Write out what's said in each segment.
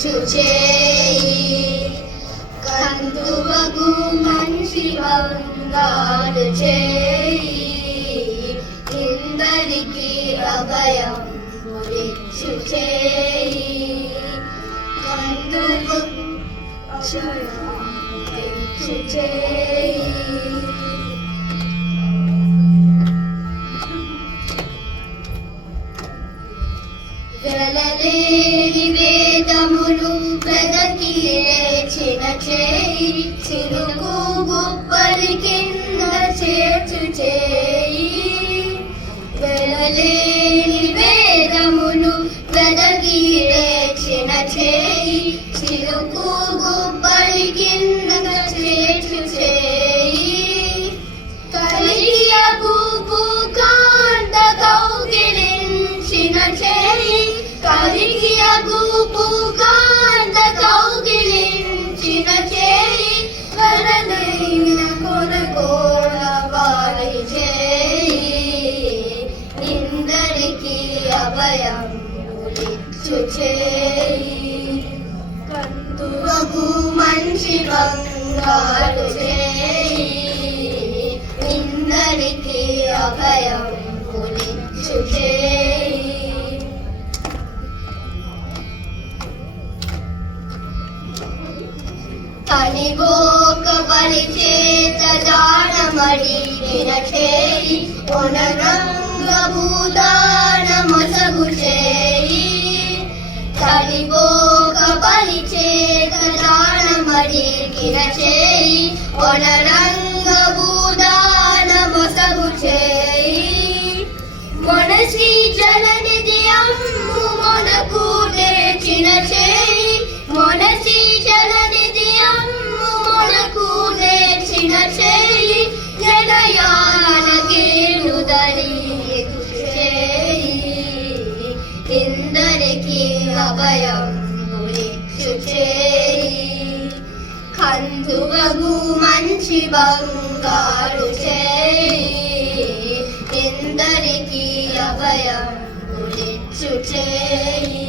చుచేయి కందువగు మనిషి బంగారు చేయి ఇందరికి అభయం చుచేయి కందువగు చుచేయి వెలలేని వేదములు వెదకి లేచిన చేయి చిరుకు గుప్పలి కింద చేర్చు చేయి వెలలేని వేదములు వెదకి లేచిన చేయి చిరుకు గుప్పలి కింద చేర్చు చేయి కలియకు కాంత కౌగిలించిన చేయి కలియకు కాంత కౌగిలించిన చేయి వరదైన కొనకోడ వారి చేయి ఇందరికి అభయం చుచేయి కందువగు మనిషి బంగారు చేయి ఇందరికి అభయం చుచేయి తనిగోక బలి చేత జానమడిగిన చేయి ఒనరంగ భూదాన మొసగు చేయి తనిగోక బలి చేత జానమడిగిన చేయి ఒనరంగ భూదాన మొసగు చేయి మనసి జలనిధి అమ్ము మనకు తెచిన చేయి మనసి జలనిధి అమ్ము మనకు తెచిన చేయి జనయాన గేలుదరి చేయి ఇందరికి అభయం చుచేయి కందువగు మంచి బంగారు చేయి ఇందరికి అభయం చుచేయి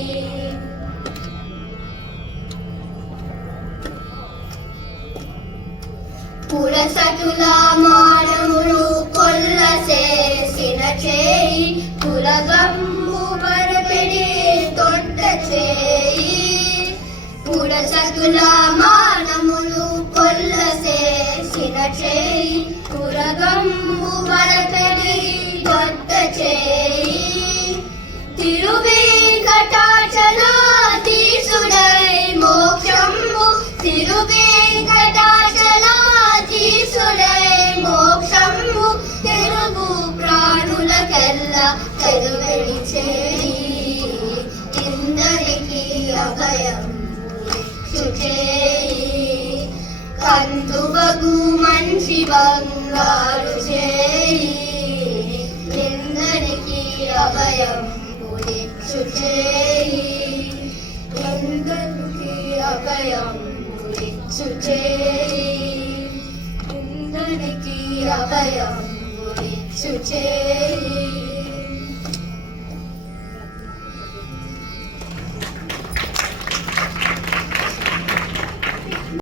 పురసతుల మానవులు కొల్ల చేసిన చేయి కులగంబు బరపెడి తొట్ట చేయి పురసతుల మానవులు కొల్ల చేసిన చేయి కులగంబు బరపెడి తొట్ట చేయి తిరువేంకటాచలాధీశుడై మోక్షంబు తిరువేంకటాచలాధీశుడై మోక్షంబు తెలుగు ప్రాణులకెల్ల తెలుగడి చేయి ఇందరికి అభయం చుచేయి కందువగు మనిషి బంగారు చేయి ఇందరికి అభయం చుచేయి ఇందరికి అభయం చుచేయి ఇందరికి అభయం చుచేయి